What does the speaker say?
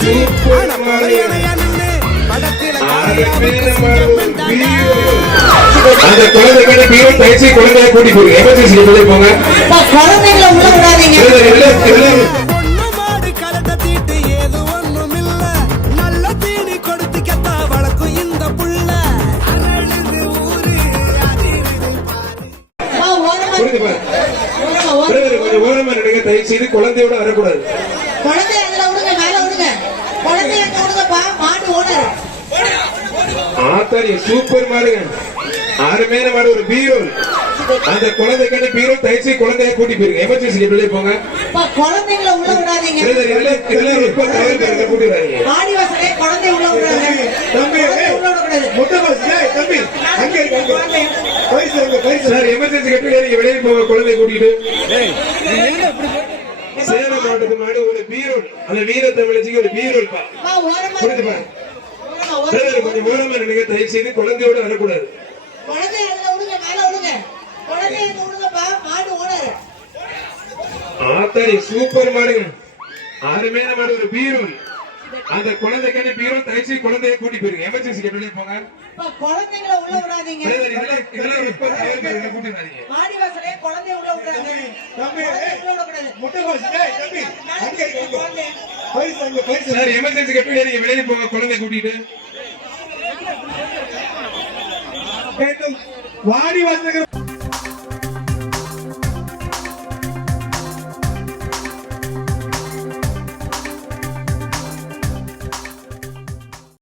வச்சு அந்த குழந்தைகளை பீரோ தயச்சி குழந்தைய கூட்டி போய் எமர்ஜென்சி சொல்லி போங்க. குழந்தைகளை உள்ள விடாதீங்க. கொஞ்சம் ஓரமா நினைங்க, தயவுசெய்து குழந்தையோட வரக்கூடாது. குழந்தை அதுல விடுங்க, மேல விடுங்க. குழந்தைய விடுங்கப்பா, மாடு ஓனர். ஆத்தாரி சூப்பர் மாடுங்க, அருமையான மாடு. ஒரு பீரோ அந்த குழந்தைக்கான பீரோ தயவுசெய்து குழந்தைய கூட்டி போயிருங்க எமர்ஜென்சி வெளியே போங்க. குழந்தைங்களை உள்ள விடாதீங்க. கூட்டி வராங்க ஆடி வாசலே குழந்தை உள்ள விடாதீங்க. எமர்ஜென்சி வெளியே போங்க குழந்தைய கூட்டிட்டு. சேலம் மாவட்டத்து மாடு ஒரு பீரோ, அந்த வீரத்தை விளைச்சிக்கு ஒரு பீரோ கொஞ்சம் ஓரமா நினைங்க, தயவு செய்து குழந்தையோட வரக்கூடாது. ஆத்தாரி சூப்பர் மாடுங்க, அருமையான மாடு. ஒரு பீரோ அந்த குழந்தைக்கான பீரோ தயவுசெய்து குழந்தைய கூட்டி போயிருங்க எமர்ஜென்சி வெளியே போங்க. குழந்தைகளை உள்ள விடாதீங்க. எமர்ஜென்சி வெளியே போங்க குழந்தை கூட்டிட்டு. வாடி வாசகர்